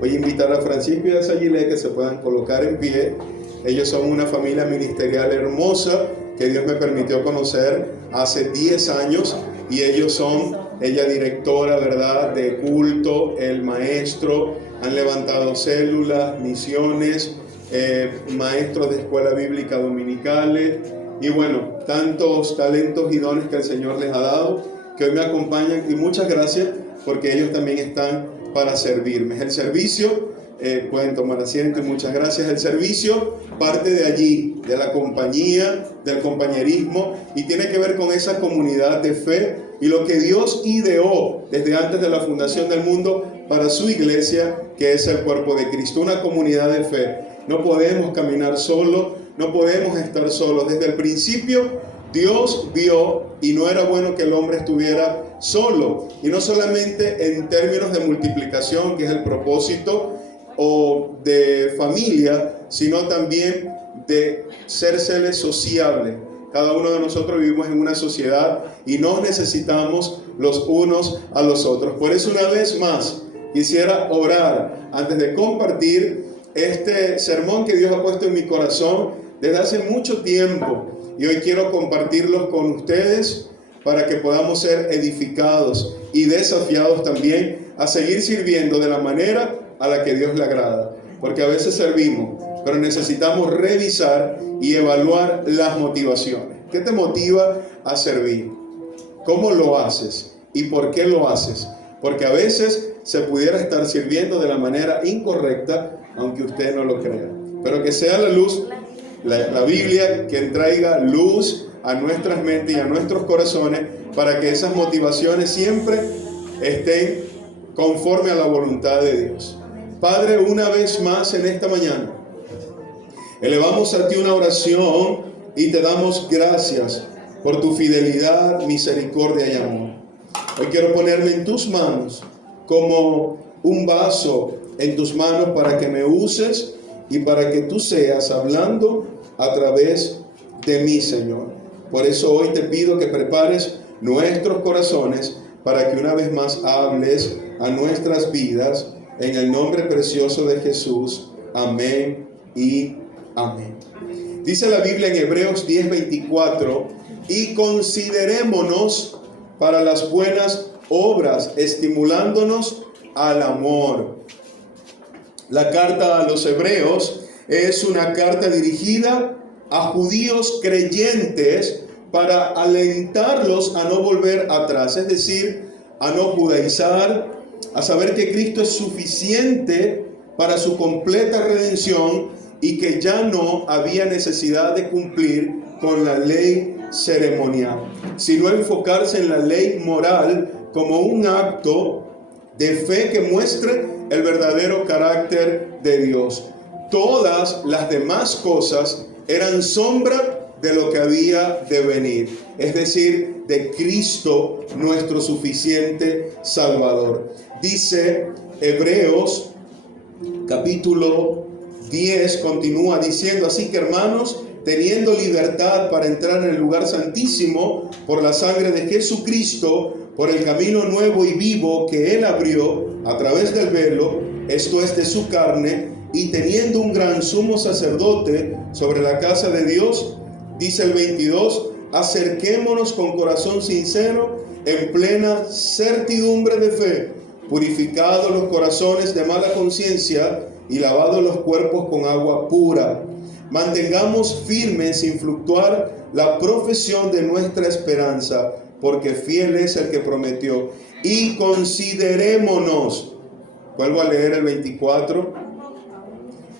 Voy a invitar a Francisco y a Sayile que se puedan colocar en pie. Ellos son una familia ministerial hermosa que Dios me permitió conocer hace 10 años y ellos son, ella directora, ¿verdad?, de culto, el maestro, han levantado células, misiones, maestros de escuela bíblica dominicales y bueno, tantos talentos y dones que el Señor les ha dado que hoy me acompañan y muchas gracias porque ellos también están para servirme. El servicio, pueden tomar asiento y muchas gracias. El servicio parte de allí, de la compañía, del compañerismo y tiene que ver con esa comunidad de fe y lo que Dios ideó desde antes de la fundación del mundo para su iglesia, que es el cuerpo de Cristo, una comunidad de fe. No podemos caminar solos, no podemos estar solos. Desde el principio Dios vio y no era bueno que el hombre estuviera solo. Y no solamente en términos de multiplicación, que es el propósito, o de familia, sino también de ser seres sociables. Cada uno de nosotros vivimos en una sociedad y nos necesitamos los unos a los otros. Por eso una vez más quisiera orar antes de compartir este sermón que Dios ha puesto en mi corazón desde hace mucho tiempo. Y hoy quiero compartirlos con ustedes para que podamos ser edificados y desafiados también a seguir sirviendo de la manera a la que Dios le agrada. Porque a veces servimos, pero necesitamos revisar y evaluar las motivaciones. ¿Qué te motiva a servir? ¿Cómo lo haces? ¿Y por qué lo haces? Porque a veces se pudiera estar sirviendo de la manera incorrecta, aunque usted no lo crea. Pero que sea la luz, la Biblia, que traiga luz a nuestras mentes y a nuestros corazones para que esas motivaciones siempre estén conforme a la voluntad de Dios. Padre, una vez más en esta mañana, elevamos a ti una oración y te damos gracias por tu fidelidad, misericordia y amor. Hoy quiero ponerme en tus manos como un vaso en tus manos para que me uses y para que tú seas hablando a través de mí, Señor. Por eso hoy te pido que prepares nuestros corazones para que una vez más hables a nuestras vidas en el nombre precioso de Jesús. Amén y amén. Dice la Biblia en Hebreos 10:24, y considerémonos para las buenas obras, estimulándonos al amor. La carta a los Hebreos es una carta dirigida a judíos creyentes para alentarlos a no volver atrás, es decir, a no judaizar, a saber que Cristo es suficiente para su completa redención y que ya no había necesidad de cumplir con la ley ceremonial, sino enfocarse en la ley moral como un acto de fe que muestre el verdadero carácter de Dios. Todas las demás cosas eran sombra de lo que había de venir, es decir, de Cristo, nuestro suficiente Salvador. Dice Hebreos capítulo 10, continúa diciendo, así que hermanos, teniendo libertad para entrar en el lugar santísimo por la sangre de Jesucristo, por el camino nuevo y vivo que Él abrió a través del velo, esto es de su carne, y teniendo un gran sumo sacerdote sobre la casa de Dios, dice el 22, acerquémonos con corazón sincero, en plena certidumbre de fe, purificados los corazones de mala conciencia y lavados los cuerpos con agua pura. Mantengamos firme sin fluctuar la profesión de nuestra esperanza, porque fiel es el que prometió. Y considerémonos, vuelvo a leer el 24,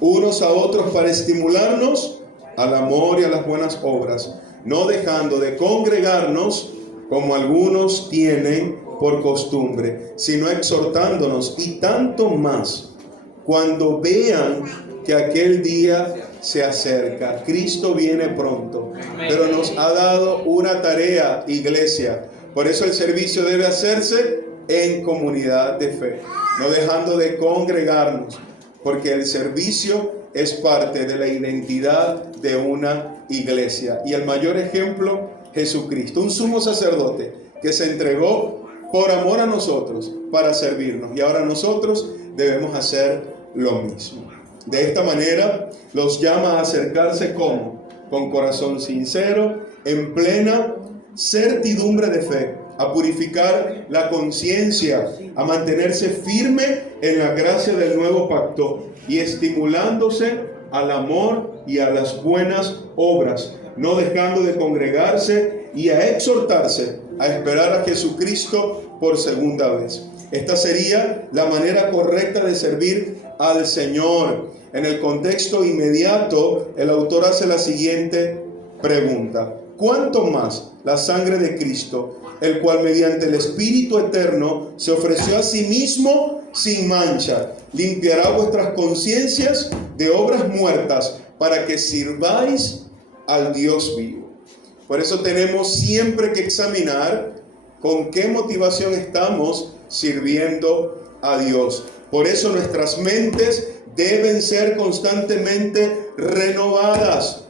unos a otros para estimularnos al amor y a las buenas obras, no dejando de congregarnos como algunos tienen por costumbre, sino exhortándonos, y tanto más cuando vean que aquel día se acerca. Cristo viene pronto, pero nos ha dado una tarea, iglesia. Por eso el servicio debe hacerse en comunidad de fe, no dejando de congregarnos, porque el servicio es parte de la identidad de una iglesia. Y el mayor ejemplo, Jesucristo, un sumo sacerdote que se entregó por amor a nosotros para servirnos. Y ahora nosotros debemos hacer lo mismo. De esta manera los llama a acercarse ¿cómo? Con corazón sincero, en plena certidumbre de fe, a purificar la conciencia, a mantenerse firme en la gracia del nuevo pacto y estimulándose al amor y a las buenas obras, no dejando de congregarse y a exhortarse a esperar a Jesucristo por segunda vez. Esta sería la manera correcta de servir al Señor. En el contexto inmediato, el autor hace la siguiente pregunta: ¿cuánto más la sangre de Cristo, el cual mediante el Espíritu eterno se ofreció a sí mismo sin mancha, limpiará vuestras conciencias de obras muertas para que sirváis al Dios vivo? Por eso tenemos siempre que examinar con qué motivación estamos sirviendo a Dios. Por eso nuestras mentes deben ser constantemente renovadas.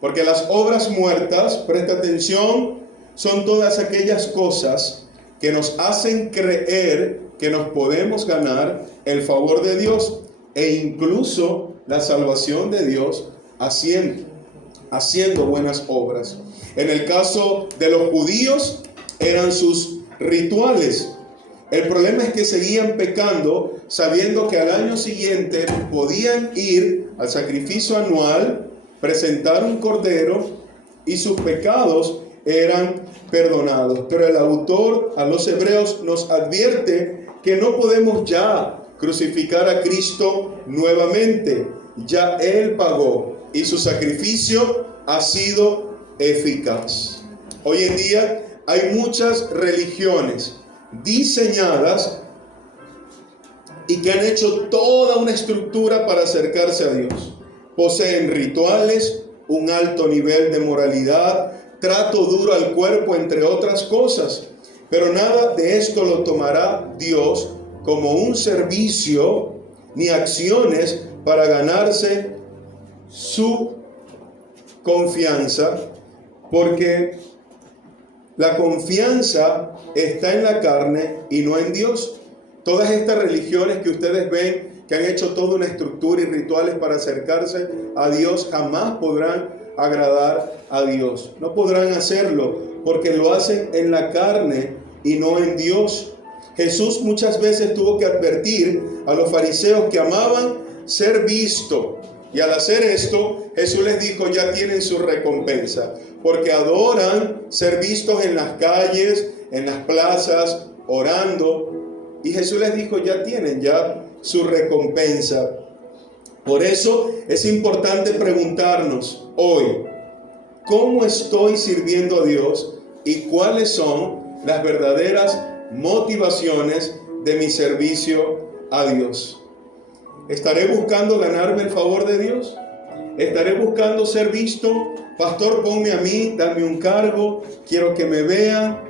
Porque las obras muertas, presta atención, son todas aquellas cosas que nos hacen creer que nos podemos ganar el favor de Dios e incluso la salvación de Dios haciendo buenas obras. En el caso de los judíos, eran sus rituales. El problema es que seguían pecando sabiendo que al año siguiente podían ir al sacrificio anual, presentar un cordero y sus pecados eran perdonados. Pero el autor a los hebreos nos advierte que no podemos ya crucificar a Cristo nuevamente. Ya Él pagó y su sacrificio ha sido eficaz. Hoy en día hay muchas religiones diseñadas y que han hecho toda una estructura para acercarse a Dios. Poseen rituales, un alto nivel de moralidad, trato duro al cuerpo, entre otras cosas. Pero nada de esto lo tomará Dios como un servicio ni acciones para ganarse su confianza, porque la confianza está en la carne y no en Dios. Todas estas religiones que ustedes ven que han hecho toda una estructura y rituales para acercarse a Dios, jamás podrán agradar a Dios. No podrán hacerlo porque lo hacen en la carne y no en Dios. Jesús muchas veces tuvo que advertir a los fariseos que amaban ser visto. Y al hacer esto, Jesús les dijo: ya tienen su recompensa, porque adoran ser vistos en las calles, en las plazas, orando. Y Jesús les dijo: ya tienen su recompensa. Por eso es importante preguntarnos hoy: ¿cómo estoy sirviendo a Dios? ¿Y cuáles son las verdaderas motivaciones de mi servicio a Dios? ¿Estaré buscando ganarme el favor de Dios? ¿Estaré buscando ser visto? Pastor, ponme a mí, dame un cargo, quiero que me vean.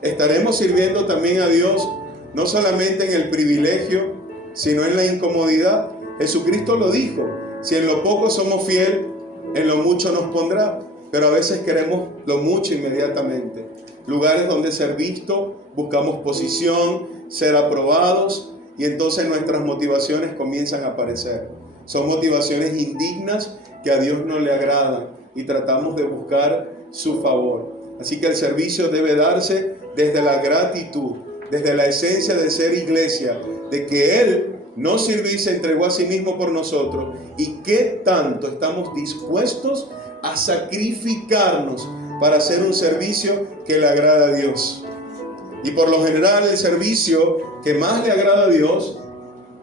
¿Estaremos sirviendo también a Dios no solamente en el privilegio, sino en la incomodidad? Jesucristo lo dijo: si en lo poco somos fieles, en lo mucho nos pondrá. Pero a veces queremos lo mucho inmediatamente. Lugares donde ser visto, buscamos posición, ser aprobados, y entonces nuestras motivaciones comienzan a aparecer. Son motivaciones indignas que a Dios no le agradan y tratamos de buscar su favor. Así que el servicio debe darse desde la gratitud, desde la esencia de ser iglesia, de que Él nos sirvió y se entregó a sí mismo por nosotros, y qué tanto estamos dispuestos a sacrificarnos para hacer un servicio que le agrada a Dios. Y por lo general el servicio que más le agrada a Dios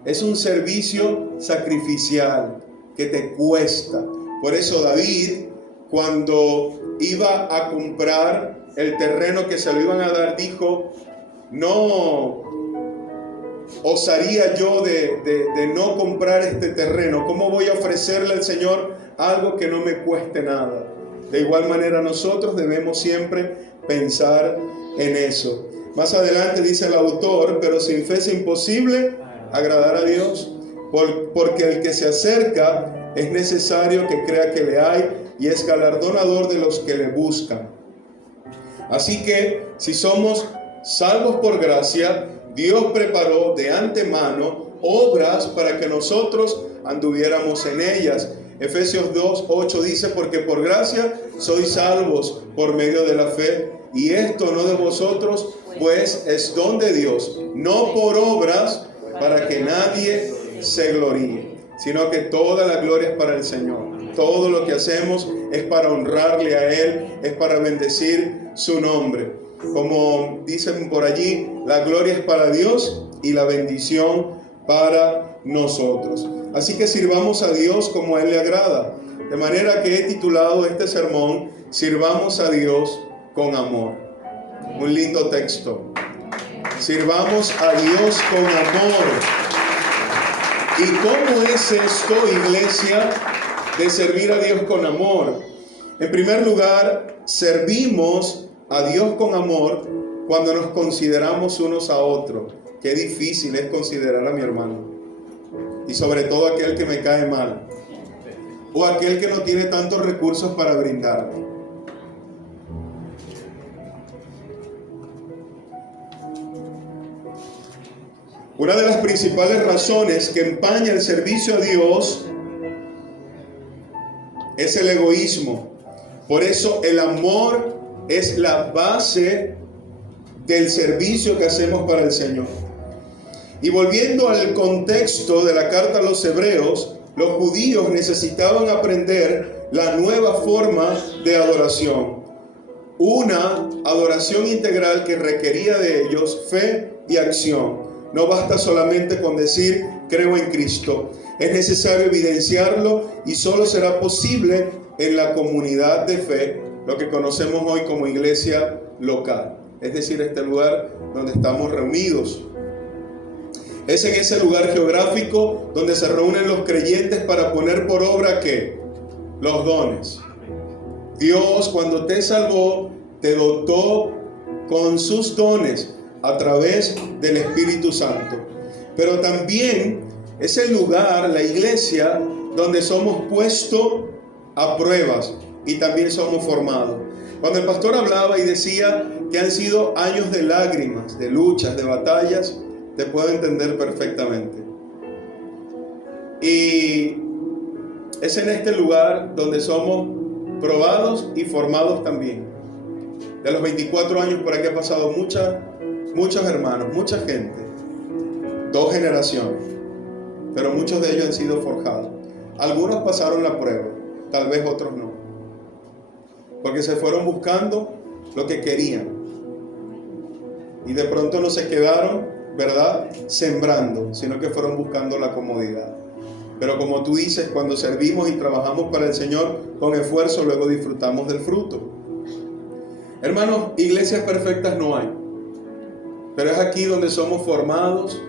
es un servicio sacrificial, que te cuesta. Por eso David, cuando iba a comprar el terreno que se lo iban a dar, dijo: no osaría yo de no comprar este terreno. ¿Cómo voy a ofrecerle al Señor algo que no me cueste nada? De igual manera nosotros debemos siempre pensar en eso. Más adelante dice el autor: pero sin fe es imposible agradar a Dios, porque el que se acerca es necesario que crea que le hay y es galardonador de los que le buscan. Así que si somos salvos por gracia, Dios preparó de antemano obras para que nosotros anduviéramos en ellas. Efesios 2:8 dice, porque por gracia sois salvos por medio de la fe, y esto no de vosotros, pues es don de Dios, no por obras, para que nadie se gloríe, sino que toda la gloria es para el Señor. Todo lo que hacemos es para honrarle a Él, es para bendecir su nombre. Como dicen por allí, la gloria es para Dios y la bendición para nosotros. Así que sirvamos a Dios como a Él le agrada. De manera que he titulado este sermón, Sirvamos a Dios con amor. Un lindo texto. Sirvamos a Dios con amor. ¿Y cómo es esto, iglesia, de servir a Dios con amor? En primer lugar, servimos a Dios con amor cuando nos consideramos unos a otros. Qué difícil es considerar a mi hermano. Y sobre todo aquel que me cae mal. O aquel que no tiene tantos recursos para brindarme. Una de las principales razones que empaña el servicio a Dios es el egoísmo. Por eso el amor es la base del servicio que hacemos para el Señor. Y volviendo al contexto de la carta a los Hebreos, los judíos necesitaban aprender la nueva forma de adoración. Una adoración integral que requería de ellos fe y acción. No basta solamente con decir, creo en Cristo. Es necesario evidenciarlo y solo será posible en la comunidad de fe, lo que conocemos hoy como iglesia local. Es decir, este lugar donde estamos reunidos. Es en ese lugar geográfico donde se reúnen los creyentes para poner por obra, ¿qué? Los dones. Dios, cuando te salvó, te dotó con sus dones a través del Espíritu Santo. Pero también es el lugar, la iglesia, donde somos puestos a pruebas y también somos formados. Cuando el pastor hablaba y decía que han sido años de lágrimas, de luchas, de batallas, te puedo entender perfectamente. Y es en este lugar donde somos probados y formados también. De los 24 años por aquí ha pasado muchos hermanos, mucha gente, 2 generaciones, pero muchos de ellos han sido forjados. Algunos pasaron la prueba, tal vez otros no, porque se fueron buscando lo que querían y de pronto no se quedaron, ¿verdad?, sembrando, sino que fueron buscando la comodidad. Pero como tú dices, cuando servimos y trabajamos para el Señor con esfuerzo, luego disfrutamos del fruto. Hermanos, iglesias perfectas no hay. Pero es aquí donde somos formados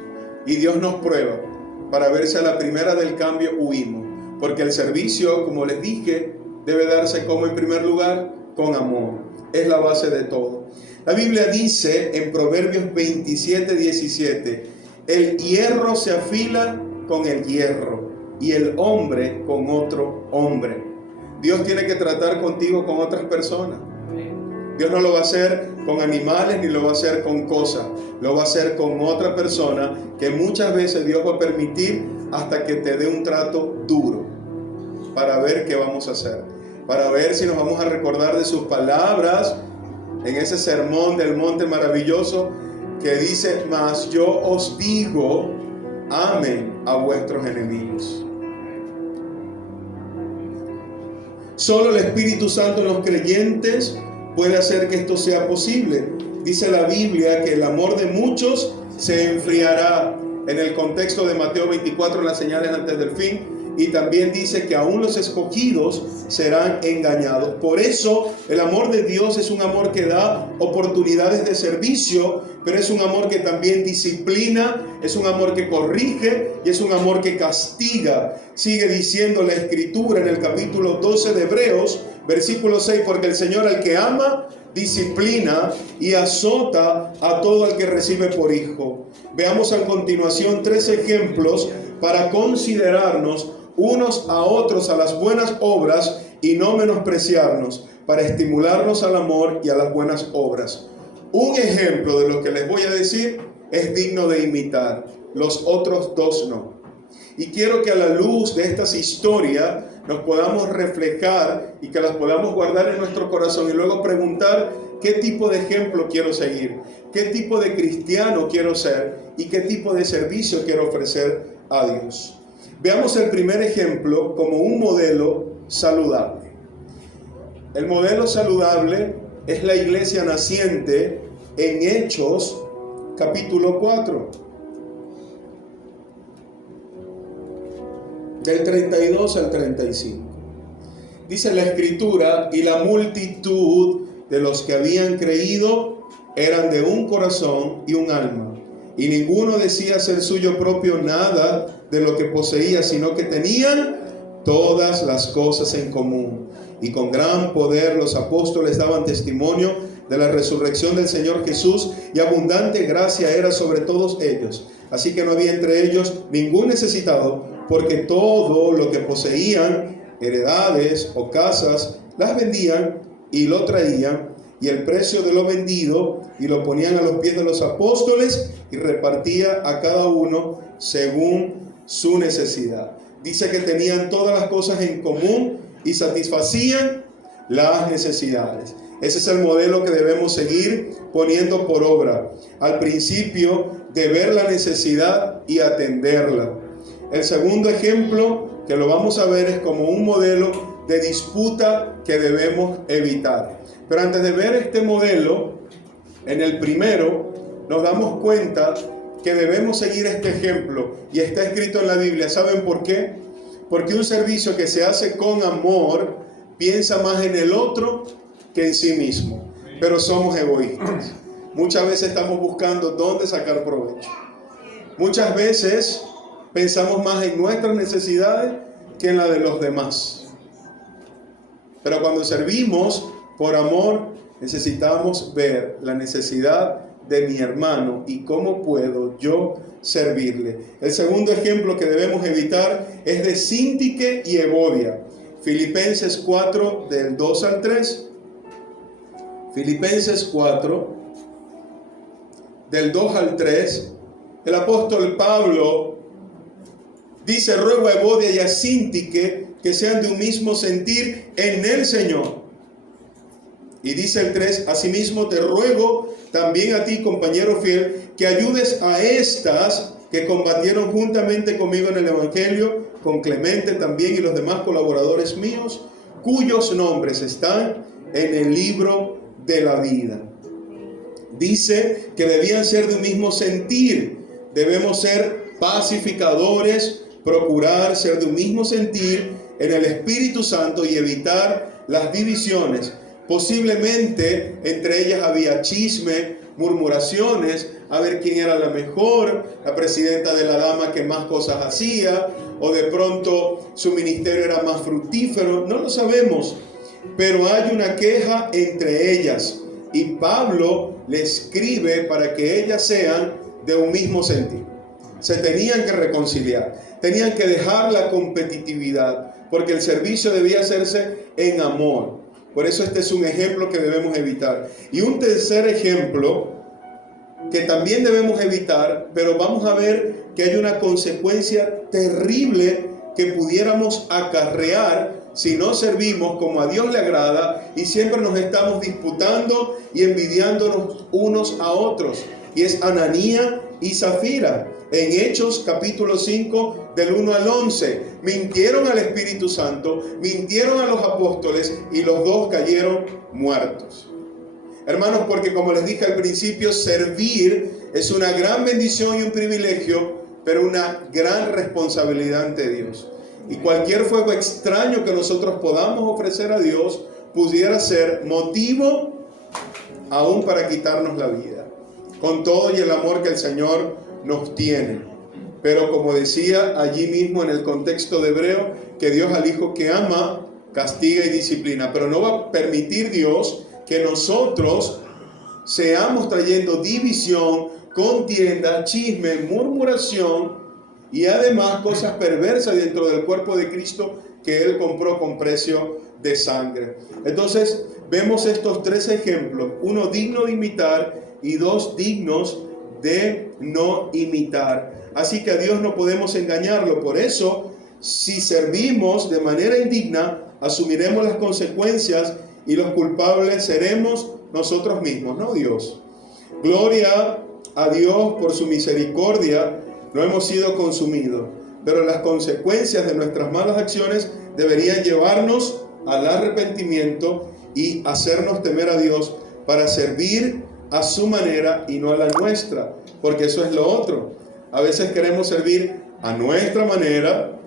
y Dios nos prueba para ver si a la primera del cambio huimos. Porque el servicio, como les dije, debe darse como en primer lugar con amor. Es la base de todo. La Biblia dice en Proverbios 27:17, el hierro se afila con el hierro y el hombre con otro hombre. Dios tiene que tratar contigo con otras personas. Dios no lo va a hacer con animales ni lo va a hacer con cosas. Lo va a hacer con otra persona que muchas veces Dios va a permitir hasta que te dé un trato duro para ver qué vamos a hacer. Para ver si nos vamos a recordar de sus palabras en ese sermón del monte maravilloso que dice, mas yo os digo, amen a vuestros enemigos. Solo el Espíritu Santo en los creyentes puede hacer que esto sea posible. Dice la Biblia que el amor de muchos se enfriará. En el contexto de Mateo 24, las señales antes del fin. Y también dice que aún los escogidos serán engañados. Por eso el amor de Dios es un amor que da oportunidades de servicio, pero es un amor que también disciplina, es un amor que corrige y es un amor que castiga. Sigue diciendo la Escritura en el capítulo 12 de Hebreos, versículo 6, porque el Señor al que ama, disciplina y azota a todo el que recibe por hijo. Veamos a continuación 3 ejemplos para considerarnos unos a otros a las buenas obras y no menospreciarnos, para estimularnos al amor y a las buenas obras. Un ejemplo de lo que les voy a decir es digno de imitar, los otros dos no. Y quiero que a la luz de estas historias nos podamos reflejar y que las podamos guardar en nuestro corazón y luego preguntar qué tipo de ejemplo quiero seguir, qué tipo de cristiano quiero ser y qué tipo de servicio quiero ofrecer a Dios. Veamos el primer ejemplo como un modelo saludable. El modelo saludable es la iglesia naciente en Hechos capítulo 4, del 32 al 35. Dice la escritura: y la multitud de los que habían creído eran de un corazón y un alma, y ninguno decía ser suyo propio nada de lo que poseía, sino que tenían todas las cosas en común. Y con gran poder los apóstoles daban testimonio de la resurrección del Señor Jesús, y abundante gracia era sobre todos ellos. Así que no había entre ellos ningún necesitado, porque todo lo que poseían, heredades o casas, las vendían y lo traían, y el precio de lo vendido, y lo ponían a los pies de los apóstoles, y repartía a cada uno según su necesidad. Dice que tenían todas las cosas en común y satisfacían las necesidades. Ese es el modelo que debemos seguir poniendo por obra. Al principio, de ver la necesidad y atenderla. El segundo ejemplo que lo vamos a ver es como un modelo de disputa que debemos evitar. Pero antes de ver este modelo, en el primero nos damos cuenta que debemos seguir este ejemplo, y está escrito en la Biblia. ¿Saben por qué? Porque un servicio que se hace con amor piensa más en el otro que en sí mismo. Pero somos egoístas. Muchas veces estamos buscando dónde sacar provecho. Muchas veces pensamos más en nuestras necesidades que en la de los demás. Pero cuando servimos por amor, necesitamos ver la necesidad de mi hermano y cómo puedo yo servirle. El segundo ejemplo que debemos evitar es de Síntique y Evodia. Filipenses 4, del 2 al 3. Filipenses 4, del 2 al 3. El apóstol Pablo dice: ruego a Evodia y a Síntique que sean de un mismo sentir en el Señor. Y dice el 3: asimismo te ruego también a ti, compañero fiel, que ayudes a estas que combatieron juntamente conmigo en el Evangelio, con Clemente también y los demás colaboradores míos, cuyos nombres están en el libro de la vida. Dice que debían ser de un mismo sentir. Debemos ser pacificadores, procurar ser de un mismo sentir en el Espíritu Santo y evitar las divisiones. Posiblemente entre ellas había chisme, murmuraciones, a ver quién era la mejor, la presidenta de la dama que más cosas hacía, o de pronto su ministerio era más fructífero, no lo sabemos, pero hay una queja entre ellas, y Pablo le escribe para que ellas sean de un mismo sentir. Se tenían que reconciliar, tenían que dejar la competitividad, porque el servicio debía hacerse en amor. Por eso este es un ejemplo que debemos evitar. Y un tercer ejemplo que también debemos evitar, pero vamos a ver que hay una consecuencia terrible que pudiéramos acarrear si no servimos como a Dios le agrada y siempre nos estamos disputando y envidiándonos unos a otros. Y es Ananía y Zafira. En Hechos capítulo 5 del 1 al 11, mintieron al Espíritu Santo, mintieron a los apóstoles y los dos cayeron muertos. Hermanos, porque como les dije al principio, servir es una gran bendición y un privilegio, pero una gran responsabilidad ante Dios. Y cualquier fuego extraño que nosotros podamos ofrecer a Dios pudiera ser motivo aún para quitarnos la vida, con todo y el amor que el Señor nos tiene. Pero como decía allí mismo en el contexto de Hebreo, que Dios al hijo que ama castiga y disciplina, pero no va a permitir Dios que nosotros seamos trayendo división, contienda, chisme, murmuración y además cosas perversas dentro del cuerpo de Cristo que Él compró con precio de sangre. Entonces vemos estos tres ejemplos, uno digno de imitar y dos dignos de no imitar. Así que a Dios no podemos engañarlo. Por eso, si servimos de manera indigna, asumiremos las consecuencias y los culpables seremos nosotros mismos, no Dios. Gloria a Dios por su misericordia, no hemos sido consumidos, pero las consecuencias de nuestras malas acciones deberían llevarnos al arrepentimiento y hacernos temer a Dios para servir a su manera y no a la nuestra, porque eso es lo otro. A veces queremos servir a nuestra manera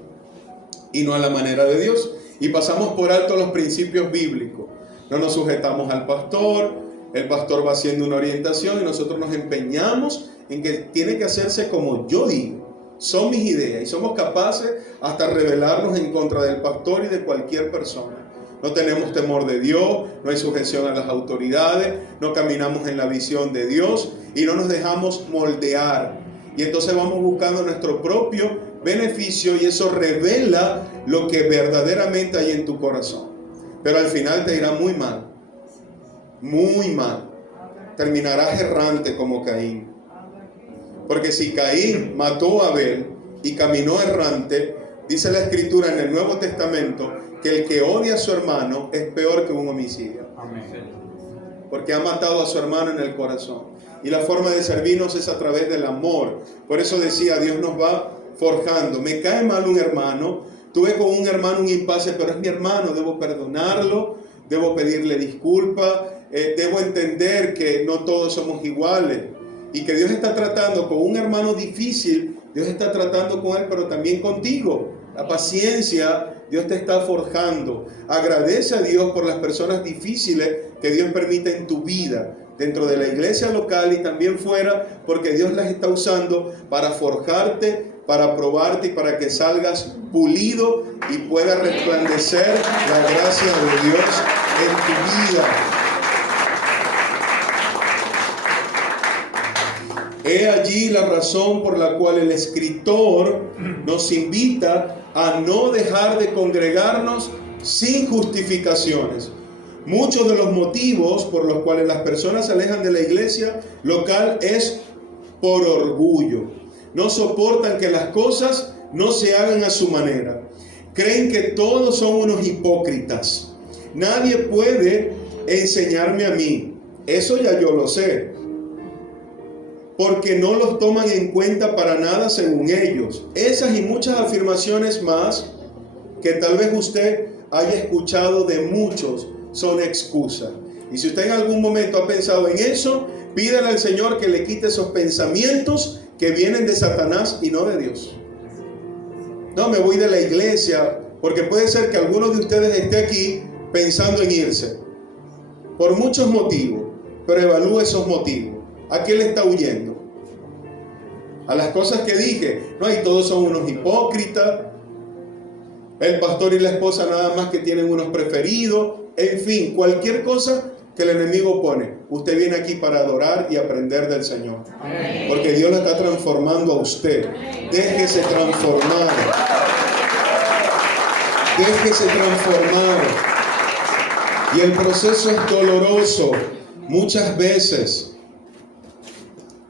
y no a la manera de Dios, y pasamos por alto los principios bíblicos. No nos sujetamos al pastor, el pastor va haciendo una orientación y nosotros nos empeñamos en que tiene que hacerse como yo digo. Son mis ideas y somos capaces hasta rebelarnos en contra del pastor y de cualquier persona. No tenemos temor de Dios, no hay sujeción a las autoridades, no caminamos en la visión de Dios y no nos dejamos moldear. Y entonces vamos buscando nuestro propio beneficio y eso revela lo que verdaderamente hay en tu corazón. Pero al final te irá muy mal, muy mal. Terminarás errante como Caín. Porque si Caín mató a Abel y caminó errante, dice la Escritura en el Nuevo Testamento que el que odia a su hermano es peor que un homicidio. Amén. Porque ha matado a su hermano en el corazón. Y la forma de servirnos es a través del amor. Por eso decía, Dios nos va forjando. Me cae mal un hermano, tuve con un hermano un impasse, pero es mi hermano, debo perdonarlo, debo pedirle disculpas, debo entender que no todos somos iguales. Y que Dios está tratando con un hermano difícil, Dios está tratando con él, pero también contigo. La paciencia, Dios te está forjando. Agradece a Dios por las personas difíciles que Dios permite en tu vida, dentro de la iglesia local y también fuera, porque Dios las está usando para forjarte, para probarte y para que salgas pulido y pueda resplandecer la gracia de Dios en tu vida. He allí la razón por la cual el escritor nos invita a no dejar de congregarnos sin justificaciones. Muchos de los motivos por los cuales las personas se alejan de la iglesia local es por orgullo. No soportan que las cosas no se hagan a su manera. Creen que todos son unos hipócritas. Nadie puede enseñarme a mí. Eso ya yo lo sé. Porque no los toman en cuenta para nada según ellos. Esas y muchas afirmaciones más que tal vez usted haya escuchado de muchos son excusas. Y si usted en algún momento ha pensado en eso, pídale al Señor que le quite esos pensamientos que vienen de Satanás y no de Dios. No, me voy de la iglesia, porque puede ser que alguno de ustedes esté aquí pensando en irse. Por muchos motivos, pero evalúe esos motivos. ¿A qué le está huyendo? A las cosas que dije. No, y todos son unos hipócritas. El pastor y la esposa nada más que tienen unos preferidos. En fin, cualquier cosa que el enemigo pone. Usted viene aquí para adorar y aprender del Señor. Amén. Porque Dios la está transformando a usted. Déjese transformar. Déjese transformar. Y el proceso es doloroso muchas veces.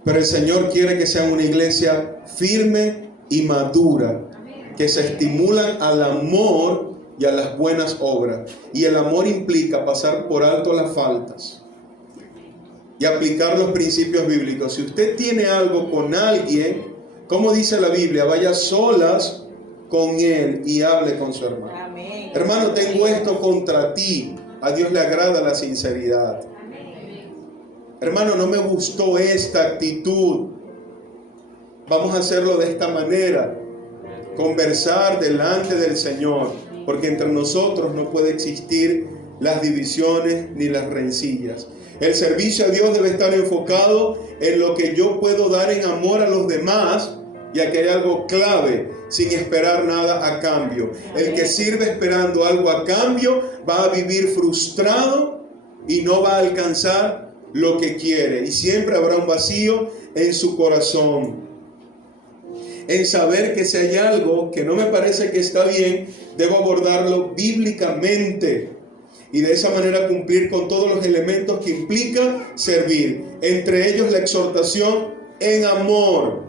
Pero el Señor quiere que sea una iglesia firme y madura, que se estimulan al amor y a las buenas obras. Y el amor implica pasar por alto las faltas y aplicar los principios bíblicos. Si usted tiene algo con alguien, como dice la Biblia, vaya solas con él y hable con su hermano. Amén. Hermano, tengo esto contra ti. A Dios le agrada la sinceridad. Hermano, no me gustó esta actitud. Vamos a hacerlo de esta manera. Conversar delante del Señor. Porque entre nosotros no puede existir las divisiones ni las rencillas. El servicio a Dios debe estar enfocado en lo que yo puedo dar en amor a los demás, ya que hay algo clave, sin esperar nada a cambio. El que sirve esperando algo a cambio va a vivir frustrado y no va a alcanzar lo que quiere, y siempre habrá un vacío en su corazón. En saber que si hay algo que no me parece que está bien, debo abordarlo bíblicamente y de esa manera cumplir con todos los elementos que implica servir, entre ellos la exhortación en amor.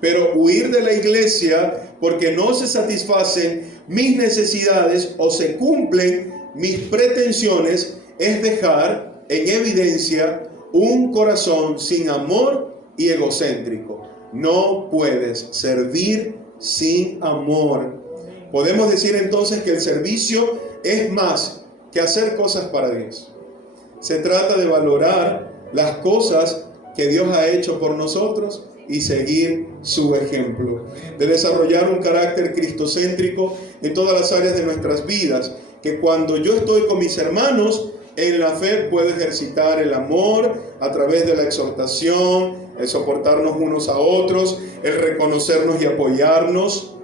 Pero huir de la iglesia porque no se satisfacen mis necesidades o se cumplen mis pretensiones es dejar en evidencia un corazón sin amor y egocéntrico. No puedes servir sin amor. Podemos decir entonces que el servicio es más que hacer cosas para Dios. Se trata de valorar las cosas que Dios ha hecho por nosotros y seguir su ejemplo, de desarrollar un carácter cristocéntrico en todas las áreas de nuestras vidas, que cuando yo estoy con mis hermanos en la fe puedo ejercitar el amor a través de la exhortación, el soportarnos unos a otros, el reconocernos y apoyarnos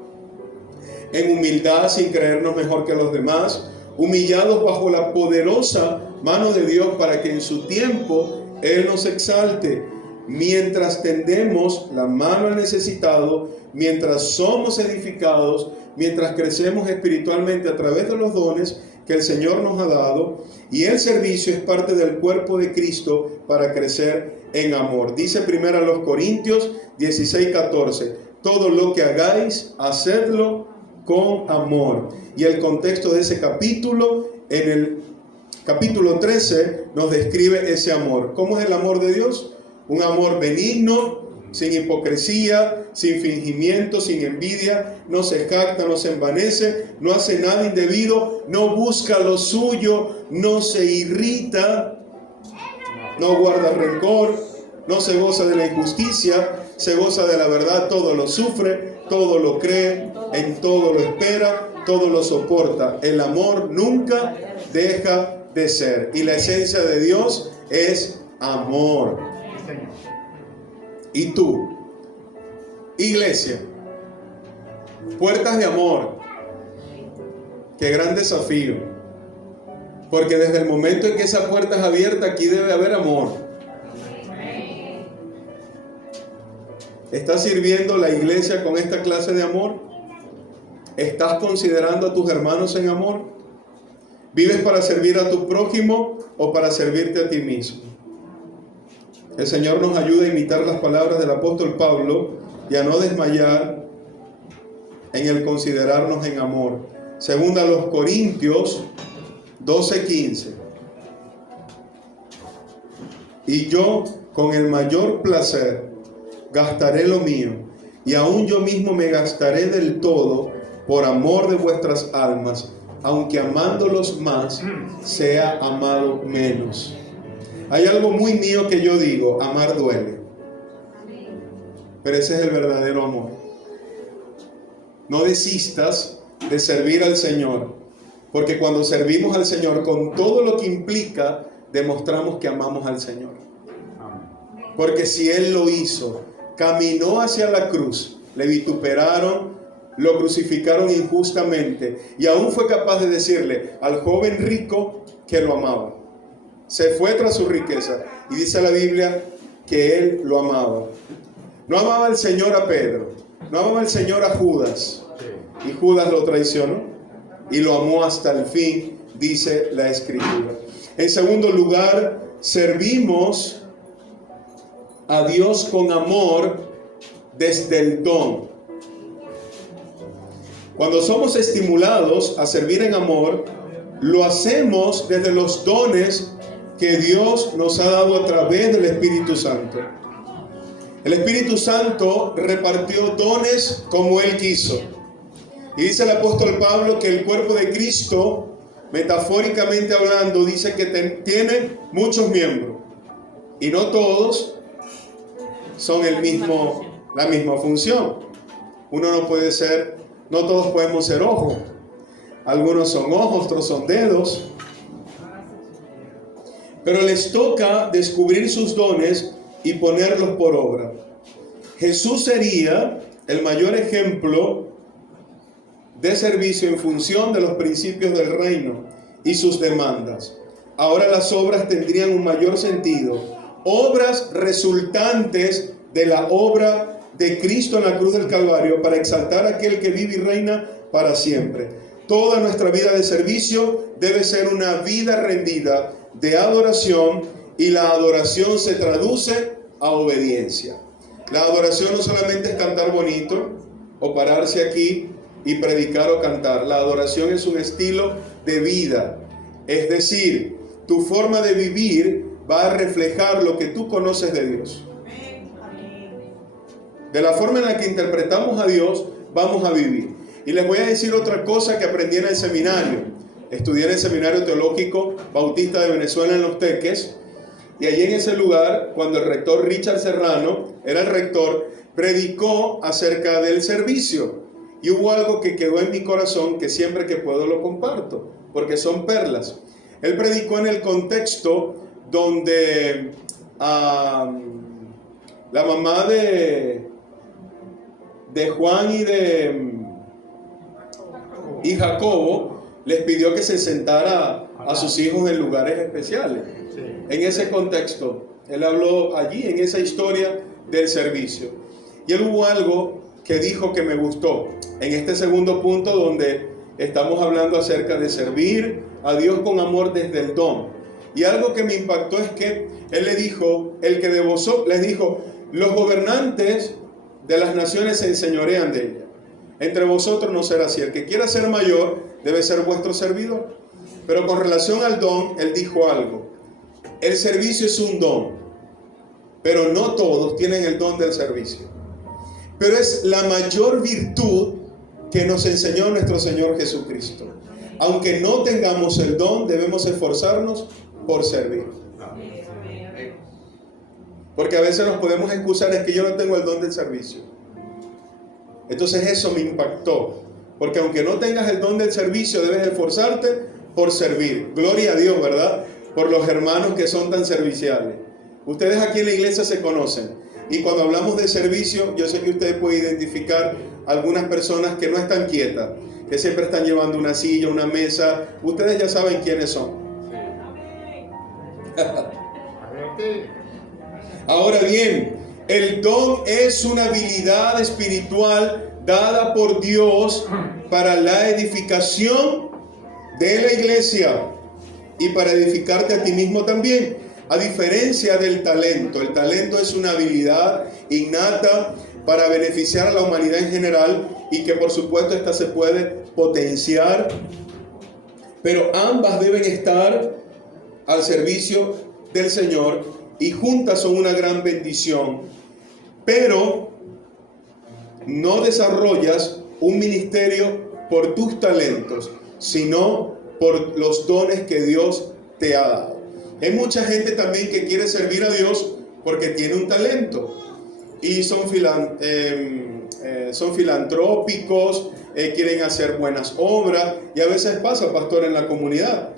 en humildad sin creernos mejor que los demás, humillados bajo la poderosa mano de Dios para que en su tiempo Él nos exalte. Mientras tendemos la mano al necesitado, mientras somos edificados, mientras crecemos espiritualmente a través de los dones que el Señor nos ha dado, y el servicio es parte del cuerpo de Cristo para crecer en amor. Dice primero a los Corintios 16:14, todo lo que hagáis, hacedlo con amor. Y el contexto de ese capítulo, en el capítulo 13, nos describe ese amor. ¿Cómo es el amor de Dios? Un amor benigno, sin hipocresía, sin fingimiento, sin envidia, no se jacta, no se envanece, no hace nada indebido, no busca lo suyo, no se irrita, no guarda rencor, no se goza de la injusticia, se goza de la verdad, todo lo sufre, todo lo cree, en todo lo espera, todo lo soporta. El amor nunca deja de ser. Y la esencia de Dios es amor. ¿Y tú? Iglesia, puertas de amor. Qué gran desafío. Porque desde el momento en que esa puerta es abierta, aquí debe haber amor. ¿Estás sirviendo la iglesia con esta clase de amor? ¿Estás considerando a tus hermanos en amor? ¿Vives para servir a tu prójimo o para servirte a ti mismo? El Señor nos ayuda a imitar las palabras del apóstol Pablo y a no desmayar en el considerarnos en amor. Segunda a los Corintios 12:15. Y yo con el mayor placer gastaré lo mío, y aún yo mismo me gastaré del todo por amor de vuestras almas, aunque amándolos más, sea amado menos. Hay algo muy mío que yo digo, amar duele. Pero ese es el verdadero amor. No desistas de servir al Señor, porque cuando servimos al Señor con todo lo que implica, demostramos que amamos al Señor. Porque si Él lo hizo, caminó hacia la cruz, le vituperaron, lo crucificaron injustamente, y aún fue capaz de decirle al joven rico que lo amaba. Se fue tras su riqueza, y dice la Biblia que Él lo amaba. No amaba al Señor a Pedro, no amaba al Señor a Judas, y Judas lo traicionó, y lo amó hasta el fin, dice la Escritura. En segundo lugar, servimos a Dios con amor desde el don. Cuando somos estimulados a servir en amor, lo hacemos desde los dones que Dios nos ha dado a través del Espíritu Santo. El Espíritu Santo repartió dones como Él quiso. Y dice el apóstol Pablo que el cuerpo de Cristo, metafóricamente hablando, dice que tiene muchos miembros. Y no todos son la misma función. Uno no puede ser, no todos podemos ser ojos. Algunos son ojos, otros son dedos. Pero les toca descubrir sus dones y ponerlos por obra. Jesús sería el mayor ejemplo de servicio en función de los principios del reino y sus demandas. Ahora las obras tendrían un mayor sentido. Obras resultantes de la obra de Cristo en la cruz del Calvario para exaltar a aquel que vive y reina para siempre. Toda nuestra vida de servicio debe ser una vida rendida de adoración, y la adoración se traduce a obediencia. La adoración no solamente es cantar bonito o pararse aquí y predicar o cantar. La adoración es un estilo de vida. Es decir, tu forma de vivir va a reflejar lo que tú conoces de Dios. De la forma en la que interpretamos a Dios, vamos a vivir. Y les voy a decir otra cosa que aprendí en el seminario. Estudié en el Seminario Teológico Bautista de Venezuela en Los Teques. Y allí en ese lugar, cuando el rector Richard Serrano era el rector, predicó acerca del servicio. Y hubo algo que quedó en mi corazón que siempre que puedo lo comparto, porque son perlas. Él predicó en el contexto donde la mamá de Juan y Jacobo les pidió que se sentara a sus hijos en lugares especiales. En ese contexto, él habló allí, en esa historia del servicio. Y él hubo algo que dijo que me gustó, en este segundo punto donde estamos hablando acerca de servir a Dios con amor desde el don. Y algo que me impactó es que él le dijo, el que de vosotros, les dijo, los gobernantes de las naciones se enseñorean de ella. Entre vosotros no será así. El que quiera ser mayor debe ser vuestro servidor. Pero con relación al don, él dijo algo. El servicio es un don, pero no todos tienen el don del servicio. Pero es la mayor virtud que nos enseñó nuestro Señor Jesucristo. Aunque no tengamos el don, debemos esforzarnos por servir. Porque a veces nos podemos excusar, es que yo no tengo el don del servicio. Entonces eso me impactó. Porque aunque no tengas el don del servicio, debes esforzarte por servir. Gloria a Dios, ¿verdad? Por los hermanos que son tan serviciales. Ustedes aquí en la iglesia se conocen. Y cuando hablamos de servicio, yo sé que ustedes pueden identificar algunas personas que no están quietas, que siempre están llevando una silla, una mesa. Ustedes ya saben quiénes son. Ahora bien, el don es una habilidad espiritual dada por Dios para la edificación de la iglesia y para edificarte a ti mismo también. A diferencia del talento, el talento es una habilidad innata para beneficiar a la humanidad en general y que por supuesto esta se puede potenciar, pero ambas deben estar al servicio del Señor y juntas son una gran bendición. Pero no desarrollas un ministerio por tus talentos, sino por los dones que Dios te ha dado. Hay mucha gente también que quiere servir a Dios porque tiene un talento y son filantrópicos, quieren hacer buenas obras y a veces pasa, pastor, en la comunidad.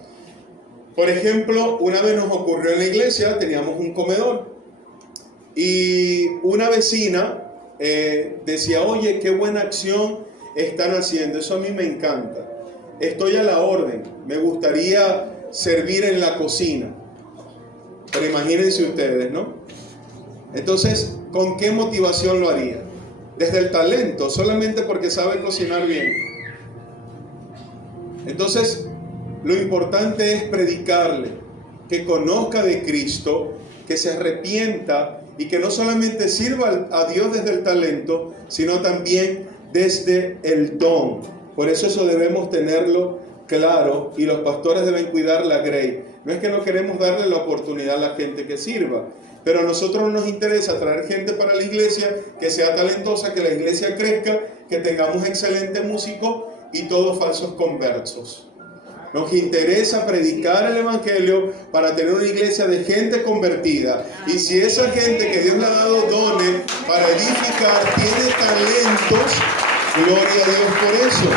Por ejemplo, una vez nos ocurrió en la iglesia, teníamos un comedor y una vecina decía, oye, qué buena acción están haciendo, eso a mí me encanta, estoy a la orden, me gustaría servir en la cocina. Pero imagínense ustedes, ¿no? Entonces, ¿con qué motivación lo haría? Desde el talento, solamente porque sabe cocinar bien. Entonces, lo importante es predicarle, que conozca de Cristo, que se arrepienta y que no solamente sirva a Dios desde el talento, sino también desde el don. Por eso debemos tenerlo claro y los pastores deben cuidar la grey. No es que no queremos darle la oportunidad a la gente que sirva, pero a nosotros nos interesa traer gente para la iglesia que sea talentosa, que la iglesia crezca, que tengamos excelentes músicos y todos falsos conversos. Nos interesa predicar el evangelio para tener una iglesia de gente convertida. Y si esa gente que Dios le ha dado dones para edificar tiene talentos, gloria a Dios por eso.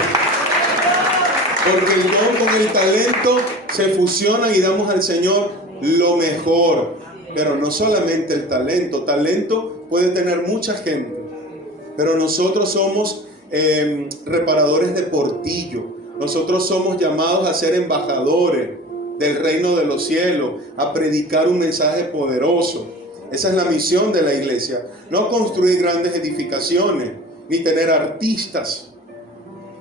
Porque el don con el talento se fusionan y damos al Señor lo mejor. Pero no solamente el talento. Talento puede tener mucha gente. Pero nosotros somos reparadores de portillo. Nosotros somos llamados a ser embajadores del reino de los cielos, a predicar un mensaje poderoso. Esa es la misión de la iglesia. No construir grandes edificaciones, ni tener artistas.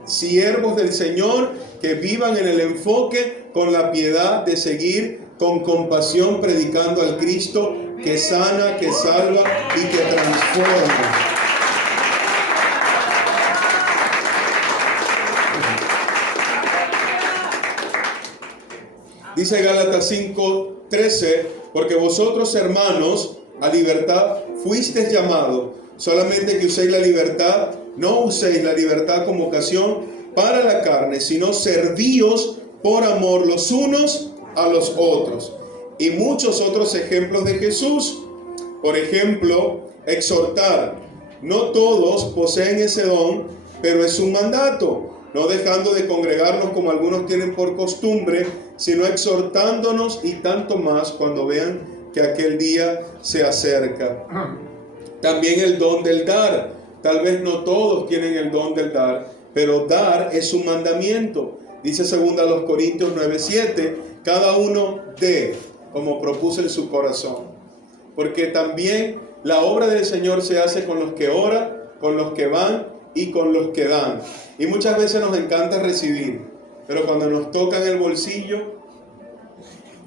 Siervos del Señor que vivan en el enfoque con la piedad de seguir con compasión, predicando al Cristo que sana, que salva y que transforma. Dice Gálatas 5:13, porque vosotros, hermanos, a libertad fuisteis llamados, solamente que uséis la libertad, no uséis la libertad como ocasión para la carne, sino servíos por amor los unos a los otros. Y muchos otros ejemplos de Jesús. Por ejemplo, exhortar. No todos poseen ese don, pero es un mandato, no dejando de congregarnos como algunos tienen por costumbre, sino exhortándonos, y tanto más cuando vean que aquel día se acerca. También el don del dar. Tal vez no todos tienen el don del dar, pero dar es un mandamiento. Dice 2 Corintios 9:7, cada uno dé como propuso en su corazón. Porque también la obra del Señor se hace con los que oran, con los que van y con los que dan. Y muchas veces nos encanta recibir, pero cuando nos tocan el bolsillo,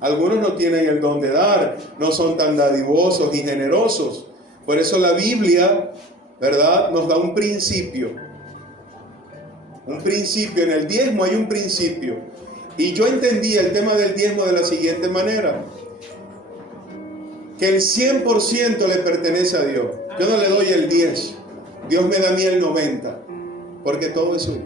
algunos no tienen el don de dar, no son tan dadivosos y generosos. Por eso la Biblia, ¿verdad?, nos da un principio. Un principio. En el diezmo hay un principio. Y yo entendí el tema del diezmo de la siguiente manera: que el 100% le pertenece a Dios. Yo no le doy el 10. Dios me da a mí el 90. Porque todo es suyo.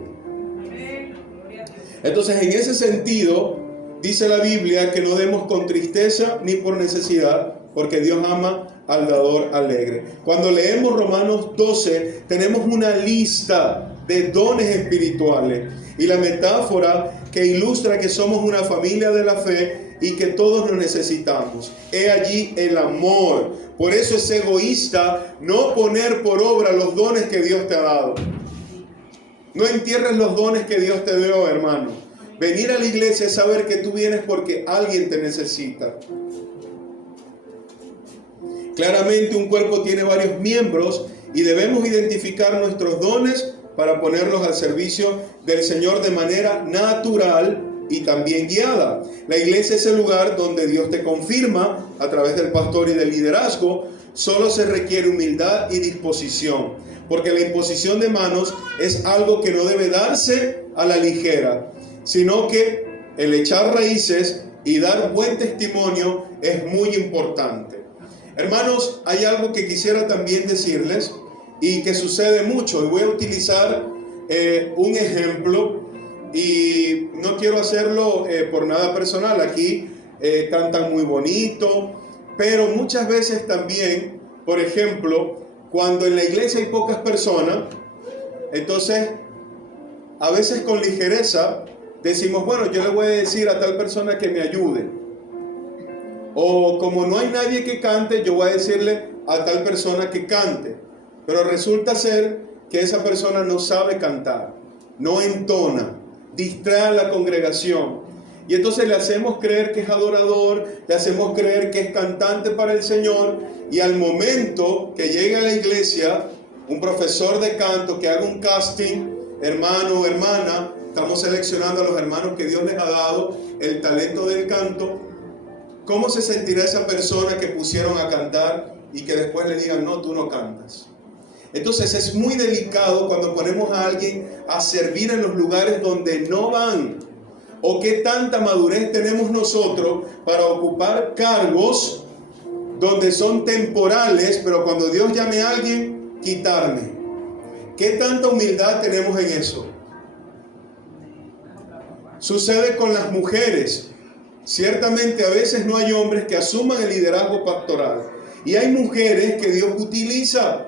Entonces, en ese sentido, dice la Biblia que no demos con tristeza ni por necesidad, porque Dios ama al dador alegre. Cuando leemos Romanos 12, tenemos una lista de dones espirituales y la metáfora que ilustra que somos una familia de la fe y que todos nos necesitamos. He allí el amor. Por eso es egoísta no poner por obra los dones que Dios te ha dado. No entierres los dones que Dios te dio, hermano. Venir a la iglesia es saber que tú vienes porque alguien te necesita. Claramente un cuerpo tiene varios miembros y debemos identificar nuestros dones para ponerlos al servicio del Señor de manera natural y también guiada. La iglesia es el lugar donde Dios te confirma a través del pastor y del liderazgo. Solo se requiere humildad y disposición, porque la imposición de manos es algo que no debe darse a la ligera, sino que el echar raíces y dar buen testimonio es muy importante. Hermanos, hay algo que quisiera también decirles y que sucede mucho, y voy a utilizar un ejemplo, y no quiero hacerlo por nada personal. Aquí cantan muy bonito, pero muchas veces también, por ejemplo, cuando en la iglesia hay pocas personas, entonces a veces con ligereza decimos, bueno, yo le voy a decir a tal persona que me ayude. O como no hay nadie que cante, yo voy a decirle a tal persona que cante. Pero resulta ser que esa persona no sabe cantar, no entona, distrae a la congregación. Y entonces le hacemos creer que es adorador, le hacemos creer que es cantante para el Señor. Y al momento que llegue a la iglesia un profesor de canto que haga un casting, hermano o hermana, estamos seleccionando a los hermanos que Dios les ha dado el talento del canto. ¿Cómo se sentirá esa persona que pusieron a cantar y que después le digan, no, tú no cantas? Entonces es muy delicado cuando ponemos a alguien a servir en los lugares donde no van. ¿O qué tanta madurez tenemos nosotros para ocupar cargos donde son temporales, pero cuando Dios llame a alguien, quitarme? ¿Qué tanta humildad tenemos en eso? Sucede con las mujeres. Ciertamente a veces no hay hombres que asuman el liderazgo pastoral. Y hay mujeres que Dios utiliza,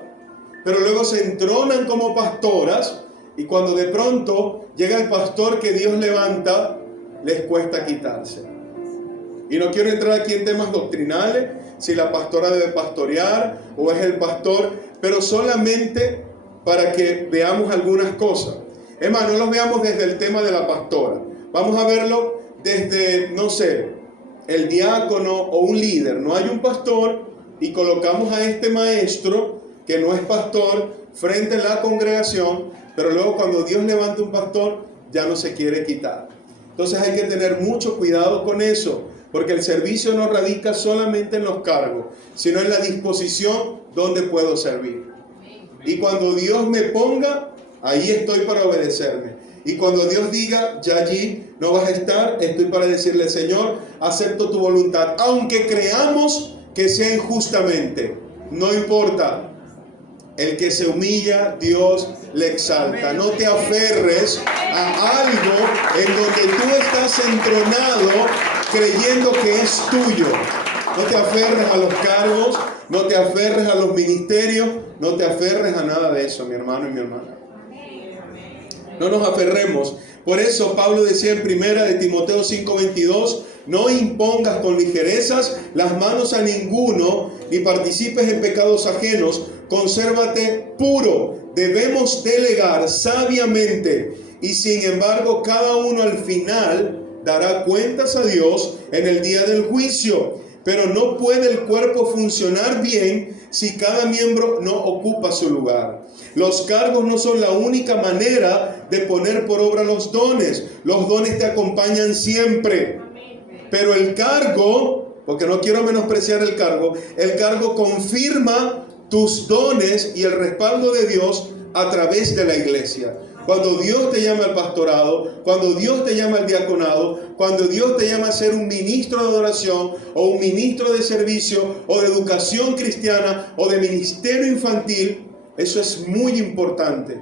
pero luego se entronan como pastoras, y cuando de pronto llega el pastor que Dios levanta, les cuesta quitarse. Y no quiero entrar aquí en temas doctrinales, si la pastora debe pastorear o es el pastor, pero solamente para que veamos algunas cosas. Es más, no los veamos desde el tema de la pastora. Vamos a verlo desde, no sé, el diácono o un líder. No hay un pastor y colocamos a este maestro que no es pastor frente a la congregación, pero luego cuando Dios levanta un pastor ya no se quiere quitar. Entonces hay que tener mucho cuidado con eso, porque el servicio no radica solamente en los cargos, sino en la disposición donde puedo servir. Y cuando Dios me ponga, ahí estoy para obedecerme. Y cuando Dios diga, ya allí no vas a estar, estoy para decirle, Señor, acepto tu voluntad. Aunque creamos que sea injustamente, no importa. El que se humilla, Dios le exalta. No te aferres a algo en donde tú estás entronado creyendo que es tuyo. No te aferres a los cargos, no te aferres a los ministerios, no te aferres a nada de eso, mi hermano y mi hermana. No nos aferremos. Por eso Pablo decía en 1 Timoteo 5:22, no impongas con ligerezas las manos a ninguno, ni participes en pecados ajenos, consérvate puro. Debemos delegar sabiamente, y sin embargo cada uno al final dará cuentas a Dios en el día del juicio. Pero no puede el cuerpo funcionar bien si cada miembro no ocupa su lugar. Los cargos no son la única manera de poner por obra los dones. Los dones te acompañan siempre. Pero el cargo, porque no quiero menospreciar el cargo confirma tus dones y el respaldo de Dios a través de la iglesia. Cuando Dios te llama al pastorado, cuando Dios te llama al diaconado, cuando Dios te llama a ser un ministro de adoración o un ministro de servicio o de educación cristiana o de ministerio infantil, eso es muy importante.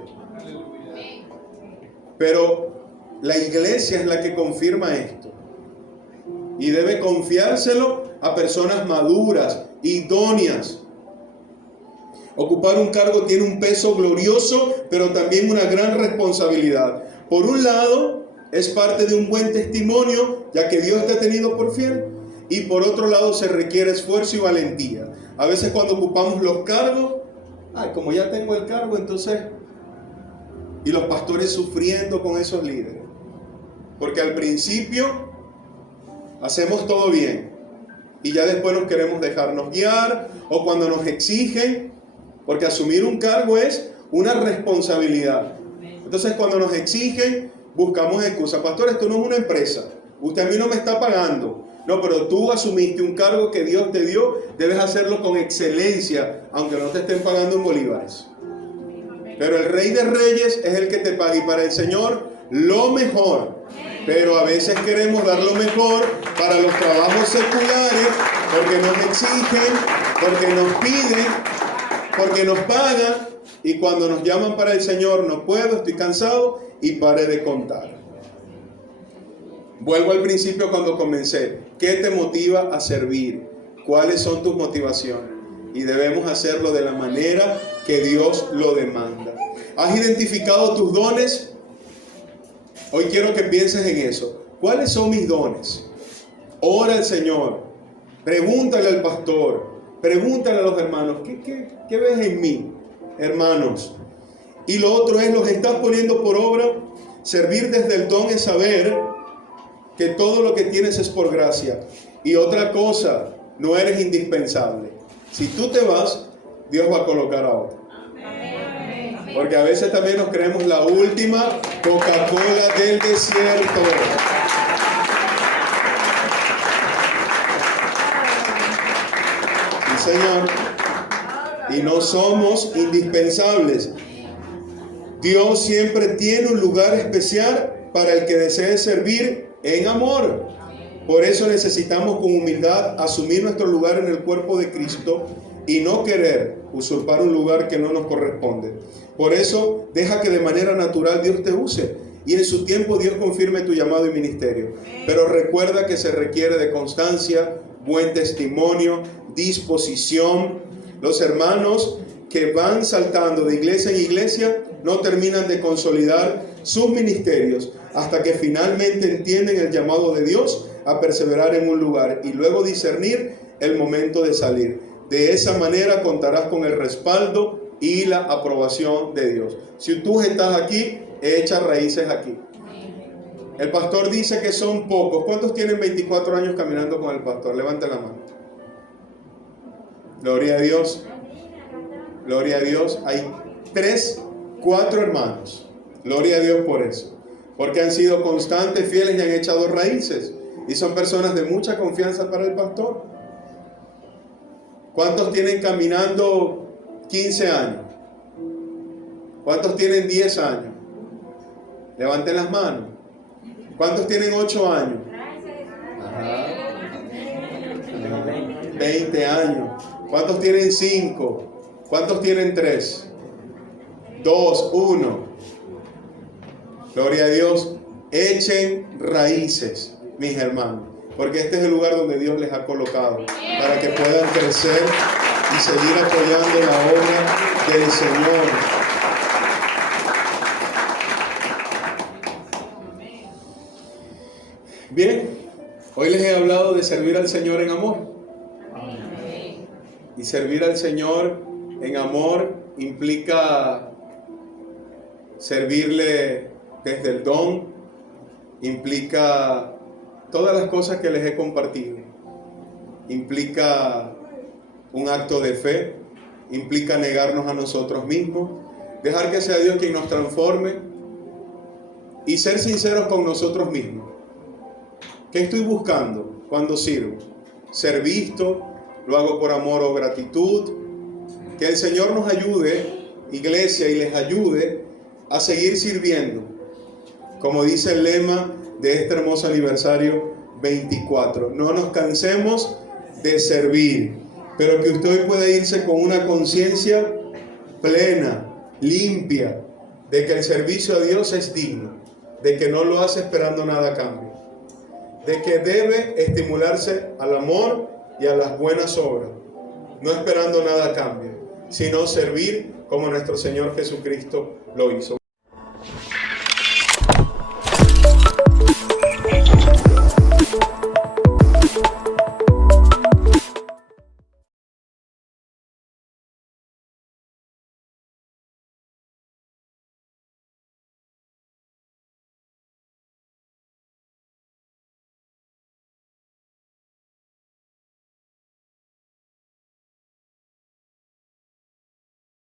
Pero la iglesia es la que confirma esto y debe confiárselo a personas maduras, idóneas. Ocupar un cargo tiene un peso glorioso, pero también una gran responsabilidad. Por un lado, es parte de un buen testimonio, ya que Dios te ha tenido por fiel. Y por otro lado, se requiere esfuerzo y valentía. A veces cuando ocupamos los cargos, como ya tengo el cargo, entonces... Y los pastores sufriendo con esos líderes. Porque al principio hacemos todo bien. Y ya después nos queremos dejarnos guiar, o cuando nos exigen. Porque asumir un cargo es una responsabilidad. Entonces cuando nos exigen, buscamos excusas. Pastor, esto no es una empresa. Usted a mí no me está pagando. No, pero tú asumiste un cargo que Dios te dio. Debes hacerlo con excelencia, aunque no te estén pagando en bolívares. Pero el Rey de Reyes es el que te paga. Y para el Señor, lo mejor. Pero a veces queremos dar lo mejor para los trabajos seculares, porque nos exigen, porque nos piden, porque nos pagan, y cuando nos llaman para el Señor, no puedo, estoy cansado, y paré de contar. Vuelvo al principio cuando comencé. ¿Qué te motiva a servir? ¿Cuáles son tus motivaciones? Y debemos hacerlo de la manera que Dios lo demanda. ¿Has identificado tus dones? Hoy quiero que pienses en eso. ¿Cuáles son mis dones? Ora al Señor. Pregúntale al pastor. Pregúntale a los hermanos, ¿qué ves en mí, hermanos? Y lo otro es, ¿los estás poniendo por obra? Servir desde el don es saber que todo lo que tienes es por gracia. Y otra cosa, no eres indispensable. Si tú te vas, Dios va a colocar a otro. Porque a veces también nos creemos la última Coca-Cola del desierto. Señor, y no somos indispensables. Dios siempre tiene un lugar especial para el que desee servir en amor. Por eso necesitamos con humildad asumir nuestro lugar en el cuerpo de Cristo y no querer usurpar un lugar que no nos corresponde. Por eso deja que de manera natural Dios te use y en su tiempo Dios confirme tu llamado y ministerio. Pero recuerda que se requiere de constancia, buen testimonio, disposición. Los hermanos que van saltando de iglesia en iglesia no terminan de consolidar sus ministerios hasta que finalmente entienden el llamado de Dios a perseverar en un lugar y luego discernir el momento de salir. De esa manera contarás con el respaldo y la aprobación de Dios. Si tú estás aquí, echa raíces aquí. El pastor dice que son pocos. ¿Cuántos tienen 24 años caminando con el pastor? Levante la mano. Gloria a Dios. Gloria a Dios. Hay 3, 4 hermanos. Gloria a Dios por eso. porque han sido constantes, fieles y han echado raíces. Y son personas de mucha confianza para el pastor. ¿Cuántos tienen caminando 15 años? ¿Cuántos tienen 10 años? Levanten las manos. ¿Cuántos tienen 8 años? Ajá. 20 años. ¿Cuántos tienen 5? ¿Cuántos tienen 3? 2, 1. Gloria a Dios. Echen raíces, mis hermanos, porque este es el lugar donde Dios les ha colocado para que puedan crecer y seguir apoyando la obra del Señor. Bien, hoy les he hablado de servir al Señor en amor. Y servir al Señor en amor implica servirle desde el don, implica todas las cosas que les he compartido. Implica un acto de fe, implica negarnos a nosotros mismos, dejar que sea Dios quien nos transforme y ser sinceros con nosotros mismos. ¿Qué estoy buscando cuando sirvo? ¿Ser visto? ¿Lo hago por amor o gratitud? Que el Señor nos ayude, iglesia, y les ayude a seguir sirviendo. Como dice el lema de este hermoso aniversario 24. No nos cansemos de servir, pero que usted hoy pueda irse con una conciencia plena, limpia, de que el servicio a Dios es digno, de que no lo hace esperando nada a cambio, de que debe estimularse al amor y a las buenas obras, no esperando nada a cambio, sino servir como nuestro Señor Jesucristo lo hizo.